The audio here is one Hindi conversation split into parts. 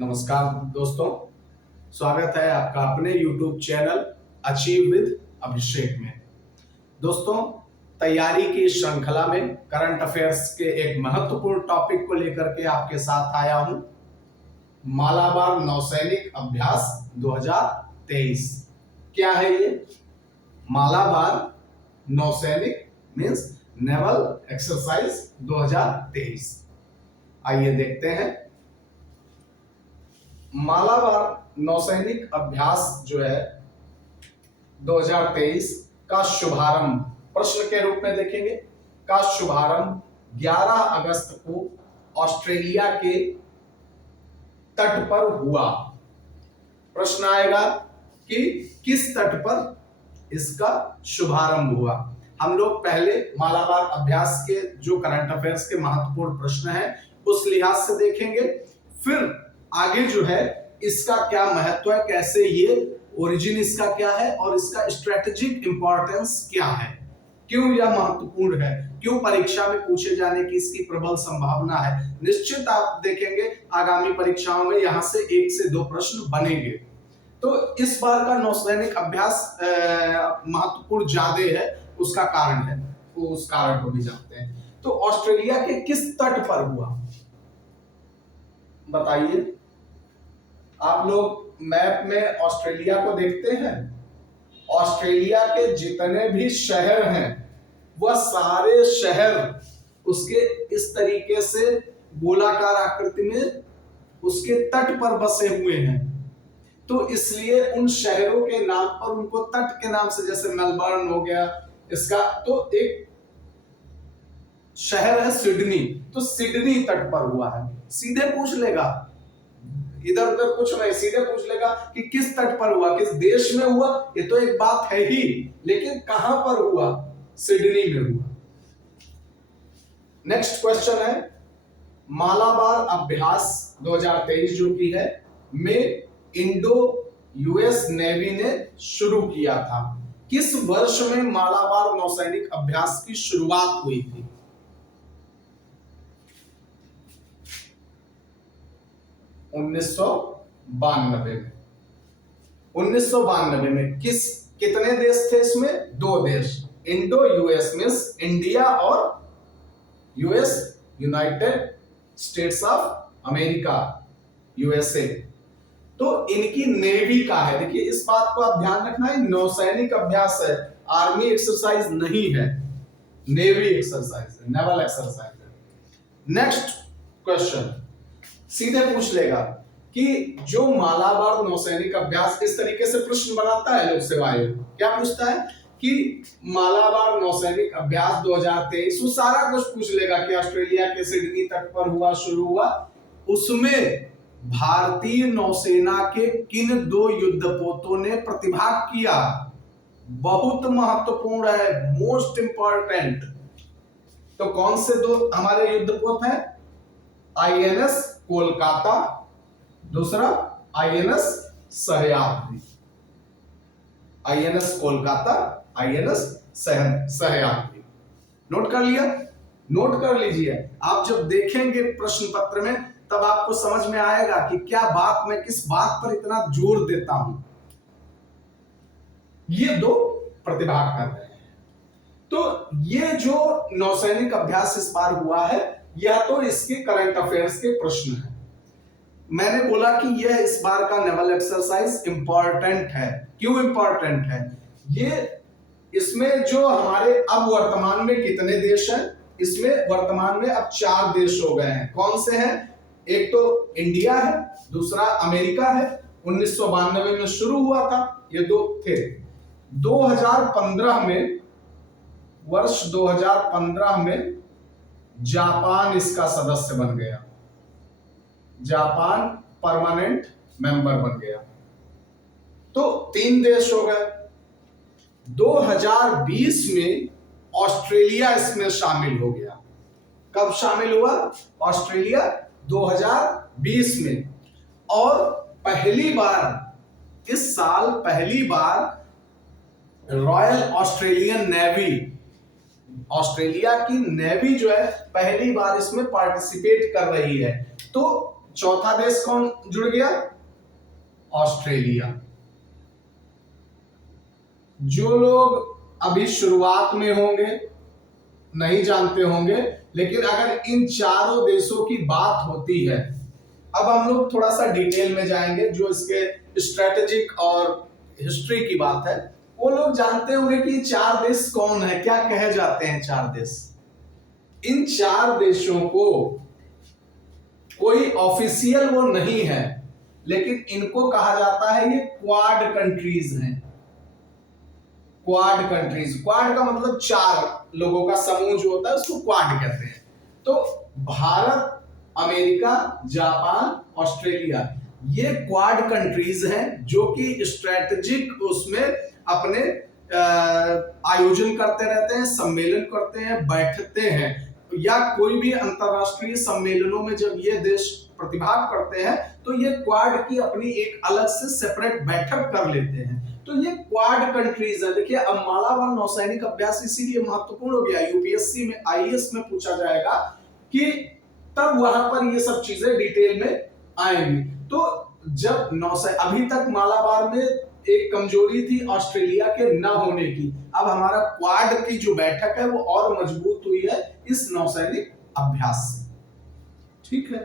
नमस्कार दोस्तों, स्वागत है आपका अपने YouTube चैनल अचीव विद अभिषेक में। दोस्तों, तैयारी की श्रृंखला में करंट अफेयर्स के एक महत्वपूर्ण टॉपिक को लेकर के आपके साथ आया हूं, मालाबार नौसैनिक अभ्यास 2023। क्या है ये मालाबार नौसैनिक मींस नेवल एक्सरसाइज 2023? आइए देखते हैं। मालाबार नौसैनिक अभ्यास जो है 2023 का शुभारंभ प्रश्न के रूप में देखेंगे। का शुभारंभ 11 अगस्त को ऑस्ट्रेलिया के तट पर हुआ। प्रश्न आएगा कि किस तट पर इसका शुभारंभ हुआ। हम लोग पहले मालाबार अभ्यास के जो करंट अफेयर्स के महत्वपूर्ण प्रश्न हैं उस लिहाज से देखेंगे, फिर आगे जो है इसका क्या महत्व है, कैसे ये ओरिजिन इसका क्या है और इसका स्ट्रेटेजिक इंपॉर्टेंस क्या है, क्यों यह महत्वपूर्ण है, क्यों परीक्षा में पूछे जाने की इसकी प्रबल संभावना है। निश्चित आप देखेंगे आगामी परीक्षाओं में यहां से 1 से 2 प्रश्न बनेंगे। तो इस बार का नौसैनिक अभ्यास महत्वपूर्ण ज्यादा है, उसका कारण है, तो उस कारण को भी जानते हैं। तो ऑस्ट्रेलिया के किस तट पर हुआ बताइए। आप लोग मैप में ऑस्ट्रेलिया को देखते हैं। ऑस्ट्रेलिया के जितने भी शहर हैं वह सारे शहर उसके इस तरीके से गोलाकार आकृति में उसके तट पर बसे हुए हैं। तो इसलिए उन शहरों के नाम पर उनको तट के नाम से, जैसे मेलबर्न हो गया इसका, तो एक शहर है सिडनी, तो सिडनी तट पर हुआ है। सीधे पूछ लेगा, इधर उधर कुछ नहीं, सीधे पूछ लेगा कि किस तट पर हुआ, किस देश में हुआ, ये तो एक बात है ही, लेकिन कहां पर हुआ? सिडनी में हुआ। नेक्स्ट क्वेश्चन है, मालाबार अभ्यास 2023 जो की है में इंडो यूएस नेवी ने शुरू किया था। किस वर्ष में मालाबार नौसैनिक अभ्यास की शुरुआत हुई थी? 1992 में। 1992 में कितने देश थे इसमें? 2 देश। इंडो यूएस मींस इंडिया और US, United states of America, USA. तो इनकी नेवी का है। देखिए इस बात को आप ध्यान रखना है, नौसैनिक अभ्यास है, आर्मी एक्सरसाइज नहीं है, नेवी एक्सरसाइज है, नेवल एक्सरसाइज है। नेक्स्ट क्वेश्चन सीधे पूछ लेगा कि जो मालाबार नौसैनिक अभ्यास इस तरीके से प्रश्न बनाता है लोक सेवा आयोग, क्या पूछता है कि मालाबार नौसैनिक अभ्यास 2023, वो सारा कुछ पूछ लेगा कि ऑस्ट्रेलिया के सिडनी तट पर हुआ, शुरू हुआ, उसमें भारतीय नौसेना के किन 2 युद्धपोतों ने प्रतिभाग किया? बहुत महत्वपूर्ण है, मोस्ट इंपॉर्टेंट। तो कौन से 2 हमारे युद्धपोत हैं? आईएनएस कोलकाता, दूसरा INS Sahyadri. INS Kolkata, INS Sahyadri. Note कर लिया? नोट कर लीजिए। आप जब देखेंगे प्रश्न पत्र में तब आपको समझ में आएगा कि क्या बात, मैं किस बात पर इतना जोर देता हूं। ये 2 प्रतिभाग कर रहे हैं। तो ये जो नौसैनिक अभ्यास इस बार हुआ है, यह तो इसके करंट अफेयर्स के प्रश्न है। मैंने बोला कि यह इस बार का नेवल एक्सरसाइज इंपॉर्टेंट है। क्यों इंपॉर्टेंट है? ये इसमें जो हमारे अब वर्तमान में कितने देश हैं? इसमें वर्तमान में अब 4 देश हो गए हैं। कौन से हैं? एक तो इंडिया है, दूसरा अमेरिका है, 1992 में शुरू हुआ था, ये 2 थे। 2015 में, वर्ष 2015 में जापान इसका सदस्य बन गया। जापान परमानेंट मेंबर बन गया। तो 3 देश हो गए। 2020 में ऑस्ट्रेलिया इसमें शामिल हो गया। कब शामिल हुआ ऑस्ट्रेलिया? 2020 में। और पहली बार इस साल, पहली बार रॉयल ऑस्ट्रेलियन नेवी, ऑस्ट्रेलिया की नेवी जो है पहली बार इसमें पार्टिसिपेट कर रही है। तो चौथा देश कौन जुड़ गया? ऑस्ट्रेलिया। जो लोग अभी शुरुआत में होंगे, नहीं जानते होंगे, लेकिन अगर इन चारों देशों की बात होती है, अब हम लोग थोड़ा सा डिटेल में जाएंगे, जो इसके स्ट्रेटेजिक और हिस्ट्री की बात है, वो लोग जानते होंगे कि चार देश कौन है, क्या कहे जाते हैं चार देश। इन चार देशों को कोई ऑफिशियल वो नहीं है, लेकिन इनको कहा जाता है, ये क्वाड कंट्रीज हैं। क्वाड कंट्रीज, क्वाड का मतलब चार लोगों का समूह जो होता है उसको क्वाड कहते हैं। तो भारत, अमेरिका, जापान, ऑस्ट्रेलिया, ये क्वाड कंट्रीज हैं जो कि स्ट्रेटेजिक उसमें अपने आयोजन करते रहते हैं, सम्मेलन करते हैं, बैठते हैं, या कोई भी अंतरराष्ट्रीय सम्मेलनों में जब ये देश प्रतिभाग करते हैं तो ये क्वाड की अपनी एक अलग से सेपरेट बैठक कर लेते हैं। तो ये क्वाड कंट्रीज है। देखिए, अब मालाबार नौसैनिक अभ्यास इसीलिए महत्वपूर्ण हो गया, यूपीएससी में, आईएएस में पूछा जाएगा कि तब वहां पर ये सब चीजें डिटेल में आएंगी। तो जब नौसैनिक, अभी तक मालाबार में एक कमजोरी थी ऑस्ट्रेलिया के न होने की, अब हमारा क्वाड की जो बैठक है वो और मजबूत हुई है इस नौसैनिक अभ्यास से। ठीक है,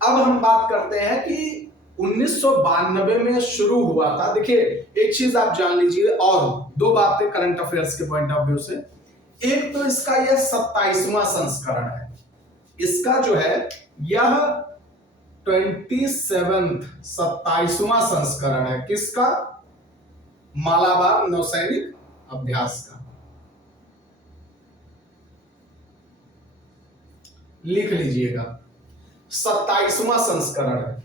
अब हम बात करते हैं कि 1992 में शुरू हुआ था। देखिए, एक चीज आप जान लीजिए, और दो बातें करंट अफेयर्स के पॉइंट ऑफ व्यू से। एक तो इसका यह 27वां संस्करण है, इसका जो है यह 27वां संस्करण है। किसका? मालाबार नौसैनिक अभ्यास का। लिख लीजिएगा, 27वां संस्करण है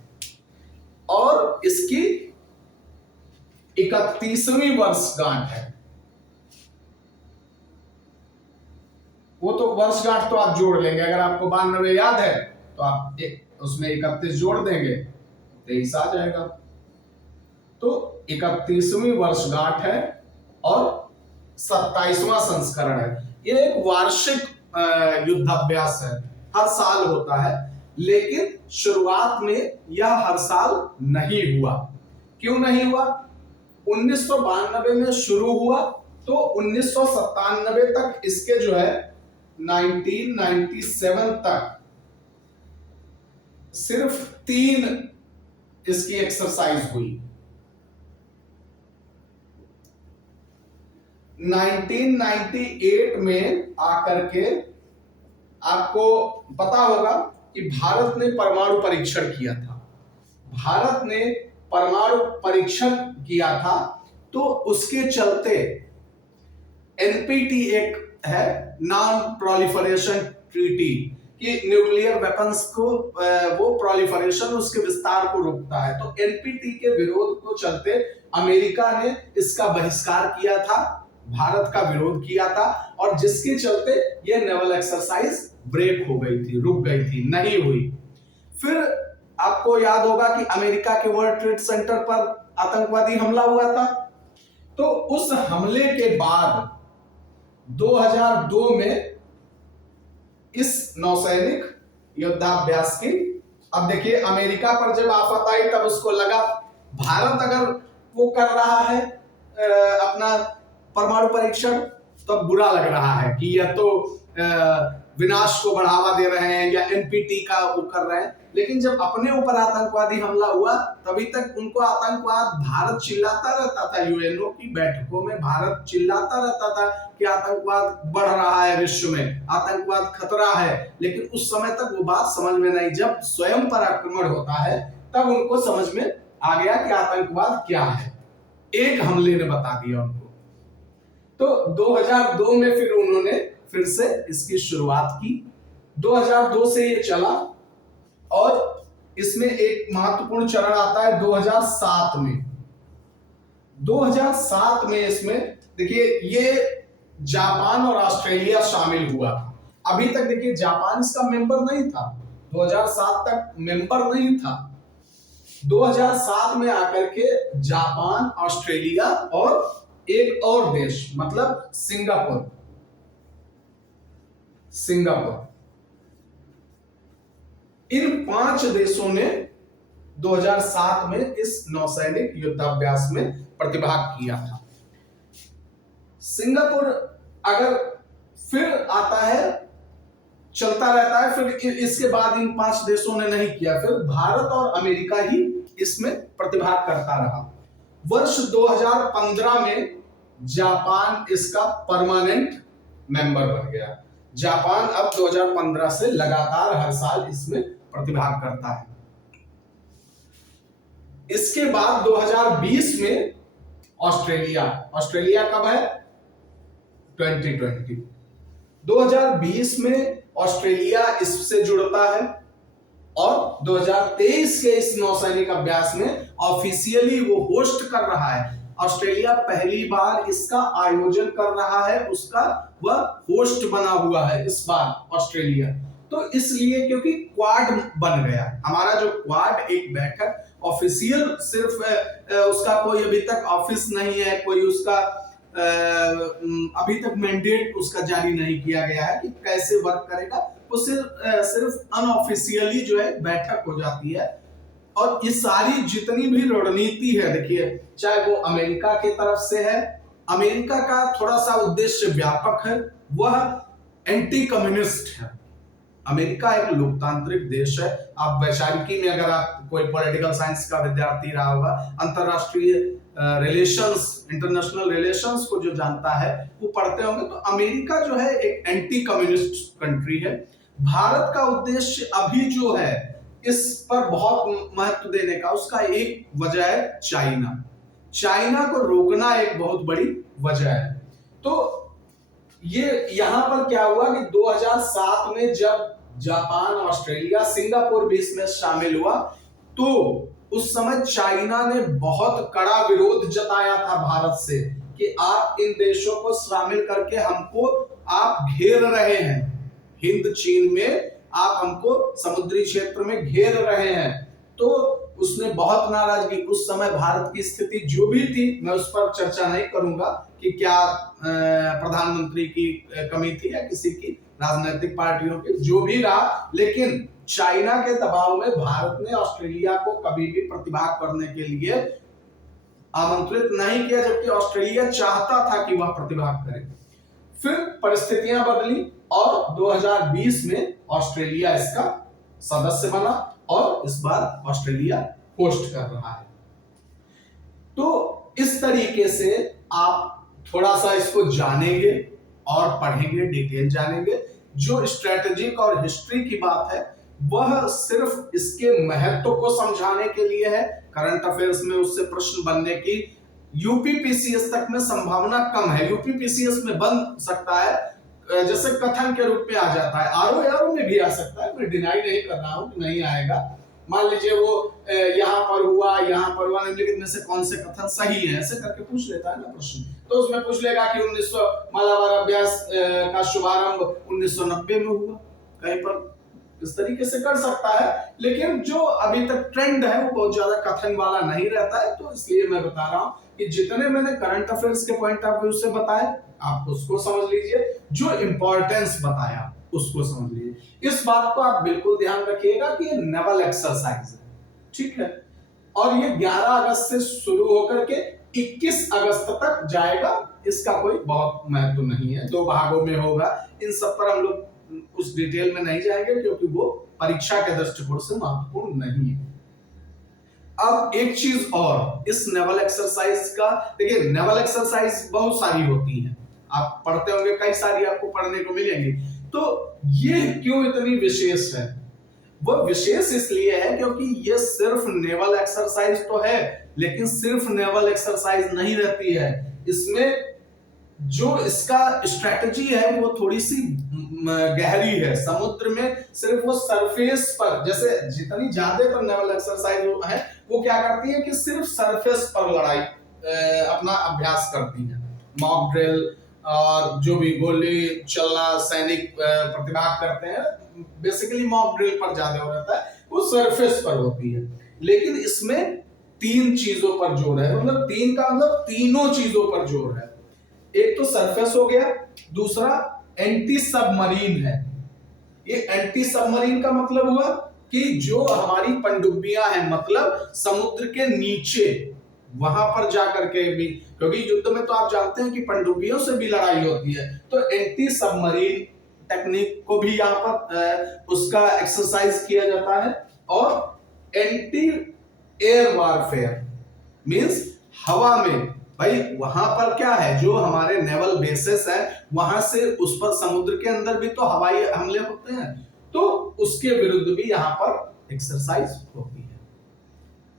और इसकी 31वीं वर्षगांठ है। वो तो वर्षगांठ तो आप जोड़ लेंगे, अगर आपको 92 याद है तो आप उसमें 31 जोड़ देंगे, 23 आ जाएगा। तो 31वीं वर्षगांठ है और 27वां संस्करण है। ये एक वार्षिक युद्धाभ्यास है, हर साल होता है, लेकिन शुरुआत में यह हर साल नहीं हुआ। क्यों नहीं हुआ? 1992 में शुरू हुआ तो 1997 तक, इसके जो है 1997 तक सिर्फ 3 इसकी एक्सरसाइज हुई। 1998 में आकर के आपको पता होगा कि भारत ने परमाणु परीक्षण किया था। भारत ने परमाणु परीक्षण किया था, तो उसके चलते एनपीटी एक है, नॉन प्रोलिफरेशन ट्रीटी, कि न्यूक्लियर वेपन्स को वो प्रोलिफरेशन, उसके विस्तार को रोकता है। तो एनपीटी के विरोध को चलते अमेरिका ने इसका बहिष्कार किया था, भारत का विरोध किया था, और जिसके चलते यह नेवल एक्सरसाइज ब्रेक हो गई थी, रुक गई थी, नहीं हुई। फिर आपको याद होगा कि अमेरिका के वर्ल्ड ट्रेड सेंटर पर आतंकवादी हमला हुआ था। तो उस हमले के बाद 2002 में इस नौसैनिक युद्धाभ्यास की, अब देखिए, अमेरिका पर जब आफत आई तब उसको लगा भारत अगर वो कर रहा है अपना परमाणु परीक्षण, तो बुरा लग रहा है कि यह तो विनाश को बढ़ावा दे रहे हैं, या एनपीटी का वो कर रहे हैं। लेकिन जब अपने ऊपर आतंकवादी हमला हुआ, तभी तक उनको आतंकवाद, भारत चिल्लाता रहता था, यूएनओ की बैठकों में भारत चिल्लाता रहता था कि आतंकवाद बढ़ रहा है विश्व में, आतंकवाद खतरा है। लेकिन उस समय तक वो बात समझ में नहीं, जब स्वयं पर आक्रमण होता है तब उनको समझ में आ गया कि आतंकवाद क्या है। एक हमले ने बता दिया उनको। तो 2002 में फिर उन्होंने फिर से इसकी शुरुआत की। 2002 से ये चला, और इसमें एक महत्वपूर्ण चरण आता है 2007 में। 2007 में इसमें देखिए, ये जापान और ऑस्ट्रेलिया शामिल हुआ। अभी तक देखिए जापान इसका मेंबर नहीं था, 2007 तक मेंबर नहीं था। 2007 में आकर के जापान, ऑस्ट्रेलिया और एक और देश, मतलब सिंगापुर इन 5 देशों ने 2007 में इस नौसैनिक युद्धाभ्यास में प्रतिभाग किया था। सिंगापुर अगर फिर आता है, चलता रहता है, फिर इसके बाद इन 5 देशों ने नहीं किया, फिर भारत और अमेरिका ही इसमें प्रतिभाग करता रहा। वर्ष 2015 में जापान इसका परमानेंट मेंबर बन गया। जापान अब 2015 से लगातार हर साल इसमें प्रतिभाग करता है। इसके बाद 2020 में ऑस्ट्रेलिया कब है? 2020। 2020 में ऑस्ट्रेलिया इससे जुड़ता है और 2023 के इस नौसैनिक अभ्यास में ऑफिशियली वो होस्ट कर रहा है। ऑस्ट्रेलिया पहली बार इसका आयोजन कर रहा है, उसका वह होस्ट बना हुआ है इस बार ऑस्ट्रेलिया। तो इसलिए क्योंकि क्वाड बन गया हमारा, जो क्वाड एक बैठक ऑफिशियल, सिर्फ उसका कोई अभी तक ऑफिस नहीं है, कोई उसका अभी तक मैंडेट उसका जारी नहीं किया गया है कि कैसे वर्क करेगा, वो सिर्फ अनऑफिशियली जो है बैठक हो जाती है। और ये सारी जितनी भी रणनीति है, देखिए, चाहे वो अमेरिका की तरफ से है, अमेरिका का थोड़ा सा उद्देश्य व्यापक है, वह एंटी कम्युनिस्ट है। अमेरिका एक लोकतांत्रिक देश है। आप वैचारिकी में अगर आप कोई पॉलिटिकल साइंस का विद्यार्थी रहा होगा, अंतरराष्ट्रीय रिलेशंस, इंटरनेशनल रिलेशंस को जो जानता है वो पढ़ते होंगे, तो अमेरिका जो है एक एंटी कम्युनिस्ट कंट्री है। भारत का उद्देश्य अभी जो है इस पर बहुत महत्व देने का, उसका एक वजह है चाइना को रोकना एक बहुत बड़ी वजह है। तो ये यहां पर क्या हुआ कि 2007 में जब जापान, ऑस्ट्रेलिया, सिंगापुर भी इसमें शामिल हुआ, तो उस समय चाइना ने बहुत कड़ा विरोध जताया था भारत से कि आप इन देशों को शामिल करके हमको आप घेर रहे हैं, हिंद चीन में आप हमको समुद्री क्षेत्र में घेर रहे हैं। तो उसने बहुत नाराजगी, उस समय भारत की स्थिति जो भी थी, मैं उस पर चर्चा नहीं करूंगा कि क्या प्रधानमंत्री की कमी थी या किसी की राजनीतिक पार्टियों की, जो भी रहा, लेकिन चाइना के दबाव में भारत ने ऑस्ट्रेलिया को कभी भी प्रतिभाग करने के लिए आमंत्रित नहीं किया, जबकि ऑस्ट्रेलिया चाहता था कि वह प्रतिभाग करे। फिर परिस्थितियां बदली और 2020 में ऑस्ट्रेलिया इसका सदस्य बना और इस बार ऑस्ट्रेलिया होस्ट कर रहा है। तो इस तरीके से आप थोड़ा सा इसको जानेंगे और पढ़ेंगे, डिटेल जानेंगे। जो स्ट्रेटेजिक और हिस्ट्री की बात है वह सिर्फ इसके महत्व को समझाने के लिए है। करंट अफेयर्स में उससे प्रश्न बनने की यूपीपीसीएस तक में संभावना कम है। यूपीपीसीएस में बन सकता है, जैसे कथन के रूप में आ जाता है, आरओ में भी आ सकता है, मैं डिनाई नहीं कर रहा हूं कि नहीं आएगा। मान लीजिए वो यहाँ पर हुआ, निम्नलिखित में से कौन से कथन सही है, ऐसे करके पूछ लेता है ना प्रश्न। तो उसमें पूछ लेगा कि 1900 मालाबार अभ्यास का शुभारंभ 1990 में हुआ, कहीं पर इस तरीके से कर सकता है। लेकिन जो अभी तक ट्रेंड है वो बहुत ज्यादा कथन वाला नहीं रहता है, तो इसलिए मैं बता रहा हूं कि जितने मैंने करंट अफेयर्स के पॉइंट ऑफ व्यू से बताए आप उसको समझ लीजिए, जो इंपॉर्टेंस बताया उसको समझ लीजिए। इस बात को आप बिल्कुल ध्यान रखिएगा कि ये नेवल एक्सरसाइज है, ठीक है, और ये 11 अगस्त से शुरू होकर के 21 अगस्त तक जाएगा। इसका कोई बहुत महत्व नहीं है, 2 भागों में होगा। इन सब पर हम लोग उस डिटेल में नहीं जाएंगे क्योंकि वो परीक्षा के दृष्टिकोण से महत्वपूर्ण नहीं है। अब एक चीज और, इस नेवल एक्सरसाइज का, देखिए नेवल एक्सरसाइज बहुत सारी होती हैं, आप पढ़ते होंगे, कई सारी आपको पढ़ने को मिलेंगी। तो ये क्यों इतनी विशेष है? वो विशेष इसलिए है क्योंकि ये सिर्फ नेवल एक्सरसाइज तो है, लेकिन सिर्फ नेवल एक्सरसाइज नहीं रहती है। इसमें जो इसका स्ट्रेटजी है वो थोड़ी सी गहरी है। समुद्र में सिर्फ वो सरफेस पर, जैसे जितनी ज्यादातर नेवल एक्सरसाइज है वो क्या करती है कि सिर्फ सरफेस पर लड़ाई अपना अभ्यास करती है। मॉक ड्रिल और जो भी गोली चलना सैनिक प्रतिभाग करते हैं, बेसिकली मॉक ड्रिल पर ज्यादा हो रहता है, वो सरफेस पर होती है। लेकिन इसमें 3 चीजों पर जोर है, मतलब 3 का मतलब तीनों चीजों पर जोर है। एक तो सरफेस हो गया, दूसरा एंटी सबमरीन है। ये एंटी सबमरीन का मतलब हुआ कि जो हमारी पनडुब्बियां हैं, मतलब समुद्र के नीचे, वहां पर जाकर के भी, क्योंकि युद्ध में तो आप जानते हैं कि पनडुब्बियों से भी लड़ाई होती है, तो एंटी सबमरीन टेक्निक को भी यहाँ पर उसका एक्सरसाइज किया जाता है। और एंटी एयर वारफेयर मींस हवा में, भाई वहां पर क्या है, जो हमारे नेवल बेसेस है वहां से उस पर समुद्र के अंदर भी तो हवाई हमले होते हैं, तो उसके विरुद्ध भी यहां पर एक्सरसाइज होती है।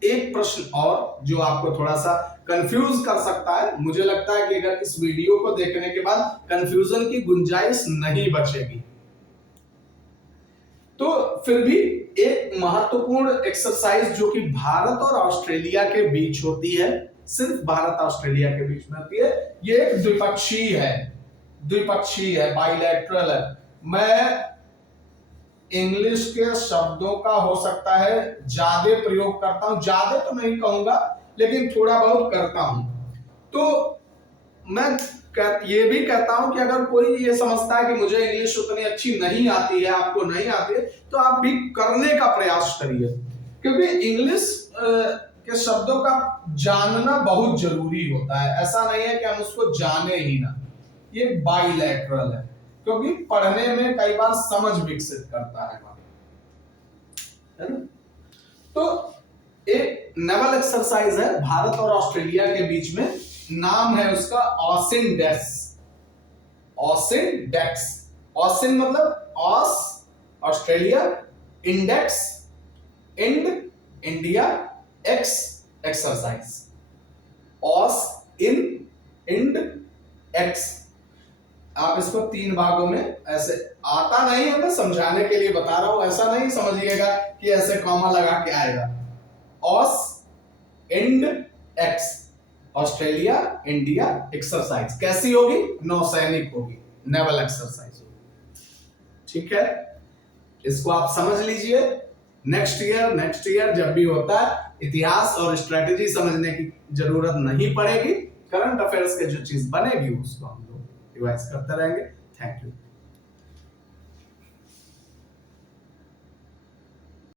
एक प्रश्न और जो आपको थोड़ा सा कंफ्यूज कर सकता है, मुझे लगता है कि अगर इस वीडियो को देखने के बाद कंफ्यूजन की गुंजाइश नहीं बचेगी, तो फिर भी एक महत्वपूर्ण एक्सरसाइज जो कि भारत और ऑस्ट्रेलिया के बीच होती है, सिर्फ भारत ऑस्ट्रेलिया के बीच में होती है, ये एक द्विपक्षीय है, बाइलैटरल है। मैं इंग्लिश के शब्दों का हो सकता है ज्यादा प्रयोग करता हूं, ज्यादा तो नहीं कहूंगा लेकिन थोड़ा बहुत करता हूं, तो मैं ये भी कहता हूं कि अगर कोई ये समझता है कि मुझे इंग्लिश उतनी अच्छी नहीं आती है, आपको नहीं आती है, तो आप भी करने का प्रयास करिए, क्योंकि इंग्लिश के शब्दों का जानना बहुत जरूरी होता है। ऐसा नहीं है कि हम उसको जाने ही ना, ये बाइलैटरल है, क्योंकि पढ़ने में कई बार समझ विकसित करता है ना। तो एक नेवल एक्सरसाइज है भारत और ऑस्ट्रेलिया के बीच में, नाम है उसका ऑसिनडेक्स। ऑसिन मतलब aus Australia, index ind India, ex exercise, aus in ind ex. आप इसको 3 भागों में, ऐसे आता नहीं है, मैं समझाने के लिए बता रहा हूं, ऐसा नहीं समझिएगा कि ऐसे कॉमा लगा के आएगा। Aus ind ex, Australia India exercise कैसी होगी, नौसैनिक होगी, नेवल एक्सरसाइज होगी। ठीक है, इसको आप समझ लीजिए। नेक्स्ट ईयर जब भी होता है, इतिहास और स्ट्रेटेजी समझने की जरूरत नहीं पड़ेगी, करंट अफेयर्स के जो चीज बनेगी उसको हम लोग रिवाइज करते रहेंगे। Thank you.